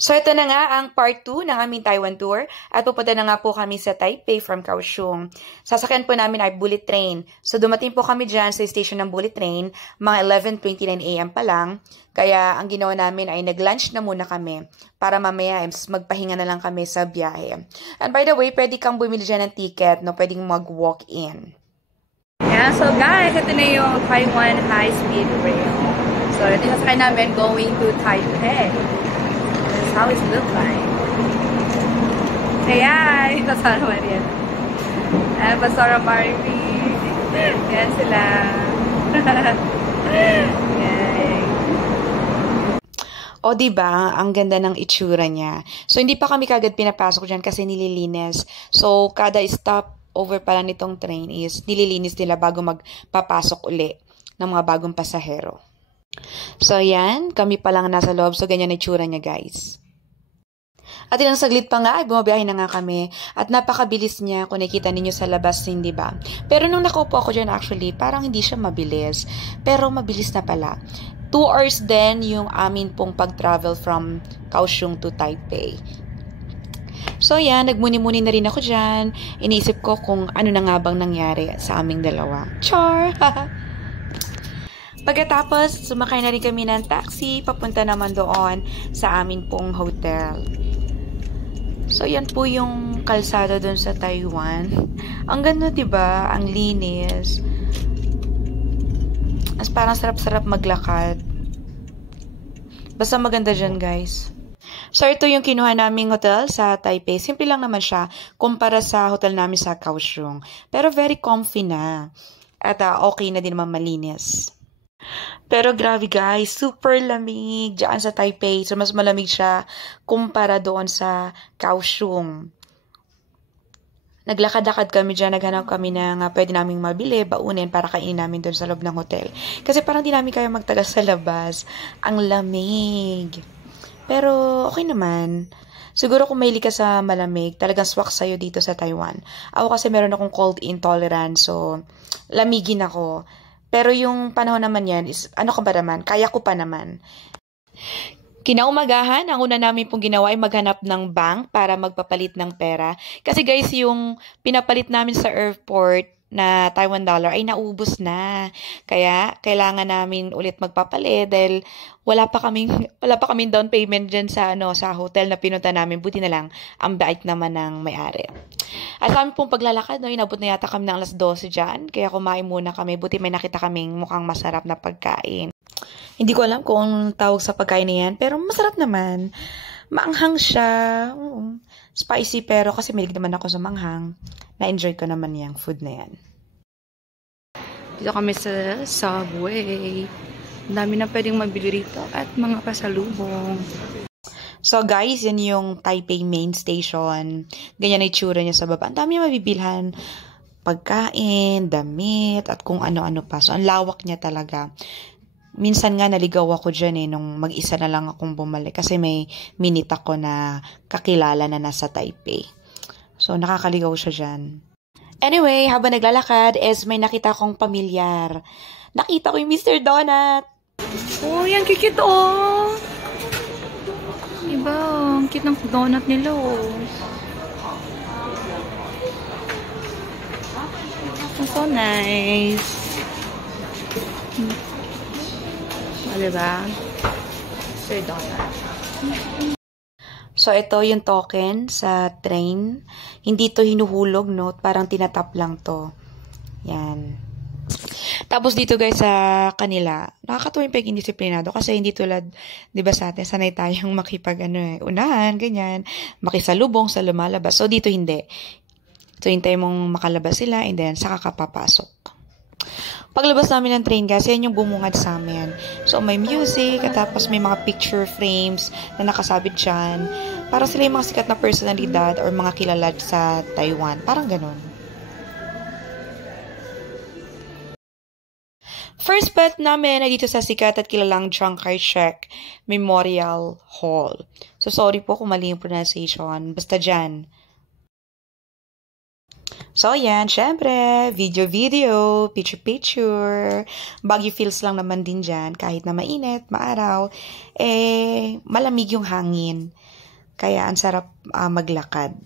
So, ito na nga ang part 2 ng aming Taiwan tour at pupunta na nga po kami sa Taipei from Kaohsiung. Sasakyan po namin ay bullet train. So, dumating po kami dyan sa station ng bullet train, mga 11:29 AM pa lang. Kaya, ang ginawa namin ay nag-lunch na muna kami para mamaya magpahinga na lang kami sa biyahe. And by the way, pwede kang bumili dyan ng ticket, no? Pwedeng mag-walk-in. Yeah, so guys, ito na yung Taiwan High Speed Rail. So, ito yung sasakay namin going to Taipei. How it look like. Kaya, ito sa Marian. Pastora Barbie. Yan sila. Yay. O, diba? Ang ganda ng itsura niya. So, hindi pa kami kagad pinapasok dyan kasi nililinis. So, kada stop over pala nitong train is nililinis nila bago magpapasok uli ng mga bagong pasahero. So, yan. Kami pa lang nasa loob. So, ganyan ang itsura niya, guys. At ilang saglit pa nga ay bumabiyahe na nga kami at napakabilis niya kung nakita ninyo sa labas, hindi ba? Pero nung nakaupo ako dyan actually, parang hindi siya mabilis. Pero mabilis na pala. 2 hours din yung amin pong pag-travel from Kaohsiung to Taipei. So yan, nagmuni-muni na rin ako dyan. Iniisip ko kung ano na nga bang nangyari sa aming dalawa. Char! Pagkatapos, sumakay na rin kami ng taxi, papunta naman doon sa amin pong hotel. So, yan po yung kalsada doon sa Taiwan. Ang ganda, diba? Ang linis. As parang sarap-sarap maglakad. Basta maganda dyan, guys. So, ito yung kinuha naming hotel sa Taipei. Simple lang naman siya kumpara sa hotel namin sa Kaohsiung. Pero very comfy na. At okay na din naman malinis. Pero grabe guys, super lamig dyan sa Taipei. So, mas malamig siya kumpara doon sa Kaohsiung. Naglakad-lakad kami dyan, naghanap kami ng pwede naming mabili, baunin para kainin namin doon sa loob ng hotel. Kasi parang di namin kaya magtagal sa labas. Ang lamig. Pero okay naman. Siguro kung mahilig ka sa malamig, talagang swak sa'yo dito sa Taiwan. Ako kasi meron akong cold intolerance, so lamigin ako. Pero yung panahon naman yan is, ano ka ba naman? Kaya ko pa naman. Kinaumagahan, ang una namin pong ginawa ay maghanap ng bank para magpapalit ng pera. Kasi guys, yung pinapalit namin sa airport na Taiwan dollar ay naubos na. Kaya kailangan namin ulit magpapalit dahil wala pa kaming down payment dyan sa sa hotel na pinunta namin. Buti na lang ang bait naman ng may-ari. At kami pong paglalakad, inabot na yata kami ng 12:00 dyan. Kaya kumain muna kami. Buti may nakita kaming mukhang masarap na pagkain. Hindi ko alam kung tawag sa pagkain na yan, pero masarap naman. Maanghang siya. Spicy pero kasi mahilig naman ako sa manghang. Na-enjoy ko naman yung food na yan. Dito kami sa Subway. Ang dami na pwedeng mabili rito at mga pasalubong. So guys, yan yung Taipei main station. Ganyan na itsura niya sa baba. Ang dami yung mabibilhan. Pagkain, damit, at kung ano-ano pa. So ang lawak niya talaga. Minsan nga naligaw ako dyan nung mag-isa na lang akong bumalik. Kasi may minute ako na kakilala na nasa Taipei. So nakakaligaw siya dyan. Anyway, habang naglalakad is may nakita akong pamilyar. Nakita ko yung Mr. Donut. Oh, yan kikit oh. Diba? Ang cute ng donut nila oh. So nice. Oh, diba? Mr. Donut. So, ito yung token sa train. Hindi to hinuhulog, no? Parang tinatap lang to. Yan. Tapos dito guys sa kanila, nakakatuwa yung pagiging disiplinado kasi hindi tulad, di ba sa atin, sanay tayong unahan, ganyan, makisalubong sa lumalabas. So, dito hindi. So, hintay mong makalabas sila and then saka ka papasok. Paglabas namin ng train guys, yan yung bumungad sa amin. So, may music, at tapos may mga picture frames na nakasabit dyan. Parang sila yung mga sikat na personalidad or mga kilala sa Taiwan. Parang ganun. First bet namin ay dito sa sikat at kilalang Chiang Kai-shek Memorial Hall. So, sorry po kung mali yung pronunciation. Basta dyan. So, yan, syempre, video, picture. Baggy feels lang naman din dyan, kahit na mainit, maaraw, malamig yung hangin. Kaya, ang sarap maglakad.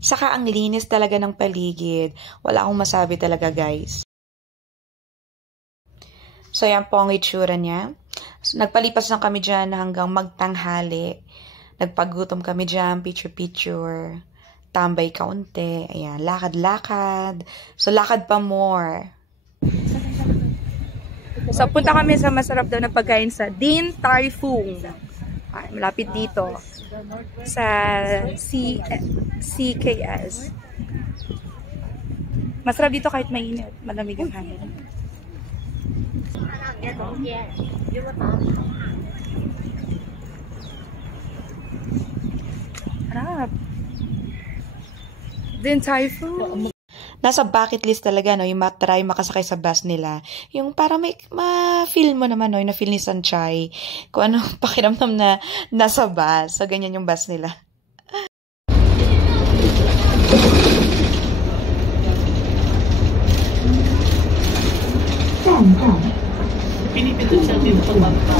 Saka, ang linis talaga ng paligid. Wala akong masabi talaga, guys. So, yan po ang itsura niya. So, nagpalipas lang kami dyan hanggang magtanghali. Nagpagutom kami dyan, picture. Tambay kaunti. Ayan, lakad-lakad. So, lakad pa more. So, punta kami sa masarap daw na pagkain sa Din Tai Fung. Ay, malapit dito. Sa CKS. Masarap dito kahit mainit. Malamig ang hangin. Harap. Din Tai Fung. Nasa bucket list talaga, no, yung matry makasakay sa bus nila. Yung para ma-feel mo naman, no, yung na-feel ni Sanchay, kung ano pakiramdam na nasa bus. So, ganyan yung bus nila. Pinipindot siya dito sa bangka.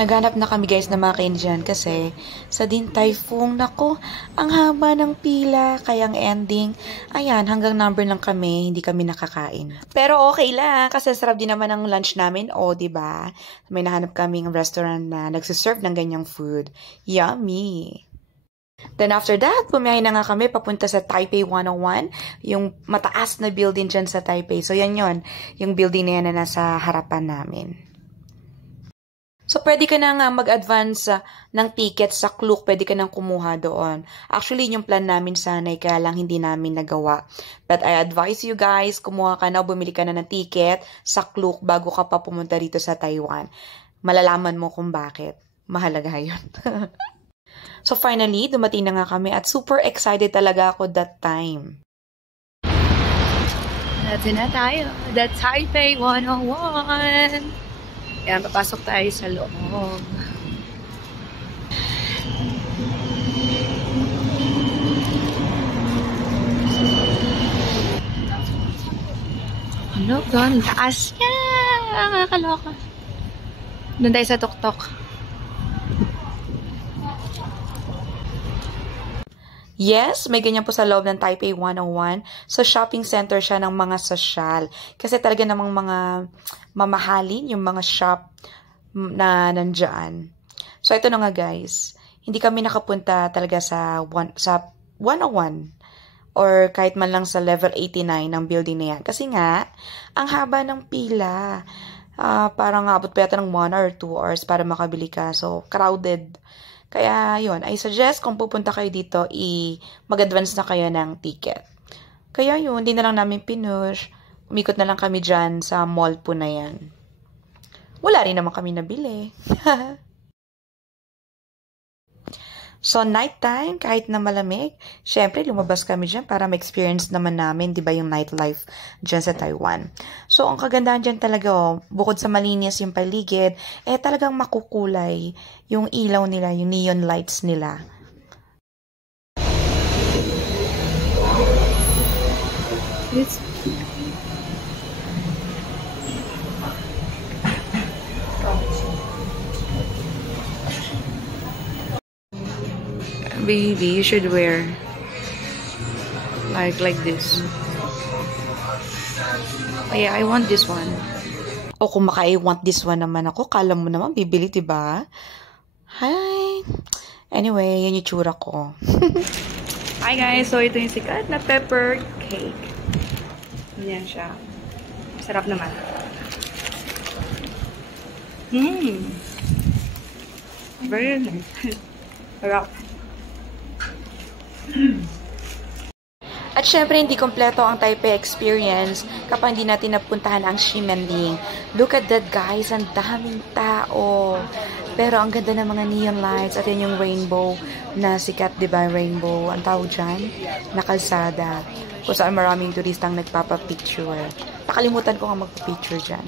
Naghanap na kami guys na makain dyan kasi sa Din Tai Fung, nako, ang haba ng pila, kayang ending, ayan, hanggang number lang kami, hindi kami nakakain. Pero okay lang, kasi sarap din naman ang lunch namin, diba? May nahanap kaming restaurant na nagsiserve ng ganyang food. Yummy! Then after that, pumiyahin na nga kami papunta sa Taipei 101, yung mataas na building dyan sa Taipei. So yan yon, yung building na yan na nasa harapan namin. So, pwede ka na nga mag-advance ng ticket sa Klook. Pwede ka nang kumuha doon. Actually, yung plan namin sanay, kaya lang hindi namin nagawa. But I advise you guys, kumuha ka na o bumili ka na ng ticket sa Klook bago ka pa pumunta dito sa Taiwan. Malalaman mo kung bakit. Mahalaga yun. So, finally, dumating na nga kami at super excited talaga ako that time. Natin na tayo. The Taipei 101. Ayan, papasok tayo sa loob. Ano? Doon, taas niya! Nakakaloka. Doon tayo sa tuktok. Yes, may ganyan po sa loob ng Taipei 101. So, shopping center siya ng mga sosyal. Kasi talaga namang mga mamahalin yung mga shop na nandyan. So, ito na nga guys. Hindi kami nakapunta talaga sa 101 or kahit man lang sa level 89 ng building na yan. Kasi nga, ang haba ng pila. Parang abot pa yata ng 1 or 2 hours para makabili ka. So, crowded. Kaya, yun, I suggest kung pupunta kayo dito, mag-advance na kayo ng ticket. Kaya yun, hindi na lang namin pinush. Umikot na lang kami dyan sa mall po na yan. Wala rin naman kami nabili. So, nighttime, kahit na malamig, syempre, lumabas kami dyan para ma-experience naman namin, di ba, yung nightlife dyan sa Taiwan. So, ang kagandahan dyan talaga, bukod sa malinis yung paligid, talagang makukulay yung ilaw nila, yung neon lights nila. Baby, you should wear like this. Oh yeah, I want this one. O kung I want this one naman ako, kala mo naman bibili, diba? Hi! Anyway, yan yung tsura ko. Hi guys! So, ito yung sikat na pepper cake. Yan siya. Sarap naman. Very nice. Sarap. At syempre, hindi kompleto ang Taipei experience kapag hindi natin napuntahan ang Ximenling. Look at that, guys. Ang daming tao. Pero ang ganda ng mga neon lights at yan yung rainbow na sikat, diba? Rainbow. Ang tawag dyan? Na kalsada. Kung saan maraming turistang nagpapapicture. Nakalimutan ko nga magpapicture dyan.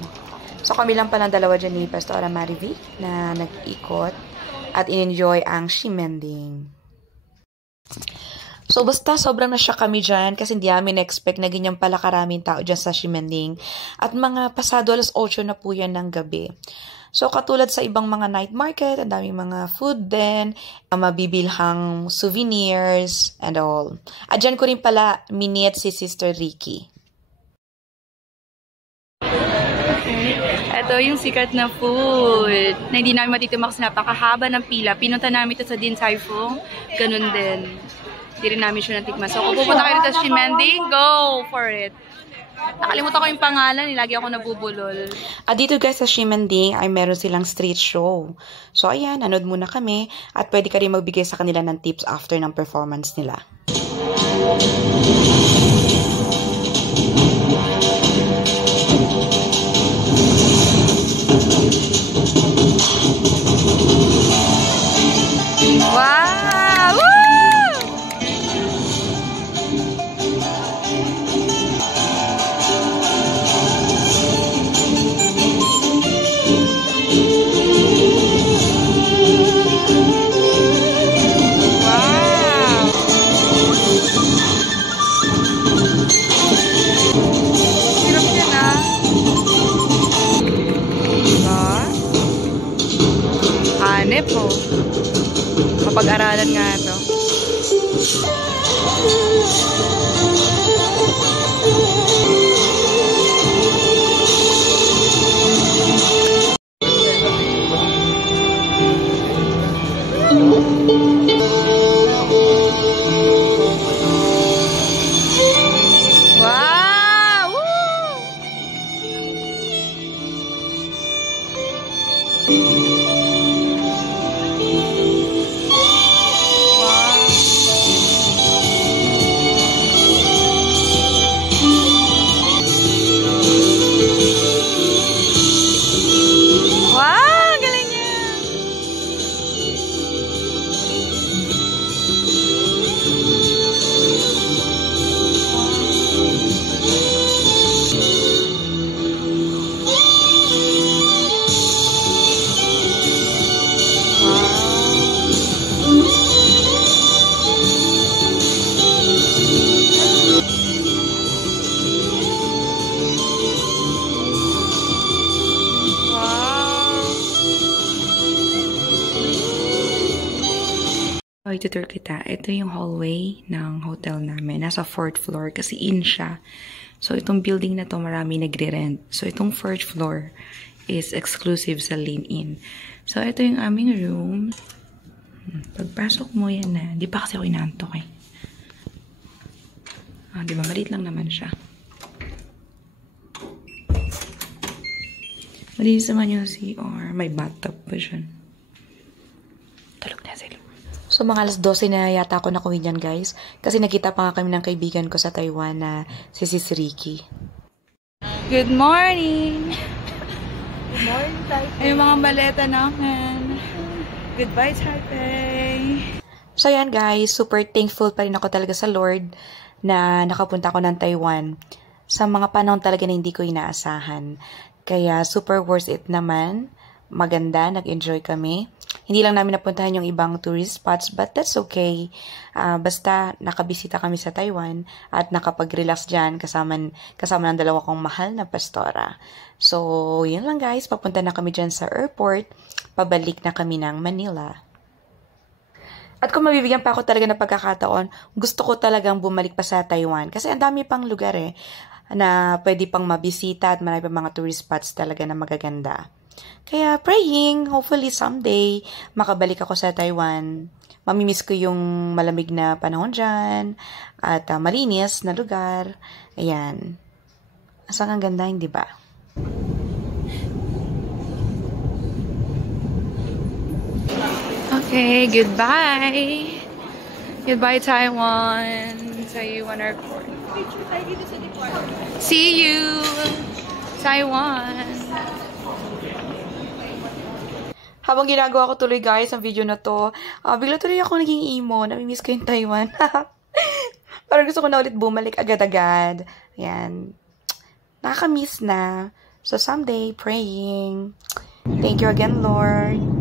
So kami lang palang dalawa dyan ni Pastora Marivi na nag-ikot at in-enjoy ang Ximending. So basta sobrang na-shock kami dyan kasi hindi namin na-expect na ganyan pala karaming tao dyan sa Ximending. At mga pasado 8:00 na po yan ng gabi. So katulad sa ibang mga night market, ang daming mga food din, mabibilhang souvenirs and all. At dyan ko rin pala minit si Sister Ricky. Ito yung sikat na food na hindi namin matitimak kasi napakahaba ng pila. Pinunta namin ito sa Din Tai Fung. Ganun din. Hindi rin namin siya natikman. So kung pupunta kayo dito sa Ximending, go for it. Nakalimutan ko yung pangalan. Lagi ako nabubulol. At dito guys sa Ximending ay meron silang street show. So ayan, nanood muna kami at pwede ka rin magbigay sa kanila ng tips after ng performance nila. Wow! Woo! Wow! Hirap yan ah. Diba? Hanep po. Mapag-aralan nga ito. Wow! Woo! Wow, galing niya. Itutur kita. Ito yung hallway ng hotel namin. Nasa 4th floor kasi in siya. So, itong building na to marami nagre-rent. So, itong 4th floor is exclusive sa Lin-In. So, ito yung aming room. Pagpasok mo yan na. Di pa kasi ako inaantok eh. Di ba? Maliit lang naman siya. Malinis naman yung CR. May bathtub pa dyan. Tulog na sila. So, mga 12:00 na yata ako nakuwi dyan, guys. Kasi nakita pa nga kami ng kaibigan ko sa Taiwan na si Sis Ricky. Good morning! Good morning, Taipei. Ay, yung mga maleta namin. Goodbye, Taipei! So, yan guys. Super thankful pa rin ako talaga sa Lord na nakapunta ako ng Taiwan. Sa mga panahon talaga na hindi ko inaasahan. Kaya, super worth it naman. Maganda. Nag-enjoy kami. Hindi lang namin napuntahan yung ibang tourist spots, but that's okay. Basta nakabisita kami sa Taiwan at nakapag-relax dyan kasama ng dalawa kong mahal na pastora. So, yun lang guys. Papunta na kami dyan sa airport. Pabalik na kami ng Manila. At kung mabibigyan pa ako talaga ng pagkakataon, gusto ko talagang bumalik pa sa Taiwan. Kasi ang dami pang lugar na pwede pang mabisita at marami pang mga tourist spots talaga na magaganda. Kaya praying, hopefully someday, makabalik ako sa Taiwan. Mamimiss ko yung malamig na panahon dyan, at malinis na lugar. Ayan. Asang ang ganda, hindi ba? Okay, goodbye! Goodbye, Taiwan! Taiwan Airport. See you! Taiwan! Habang ginagawa ko tuloy guys ang video na to, bigla tuloy ako naging emo. Namimiss ko yung Taiwan. Parang gusto ko na ulit bumalik agad-agad. Ayan. Nakakamiss na. So someday, praying. Thank you again, Lord.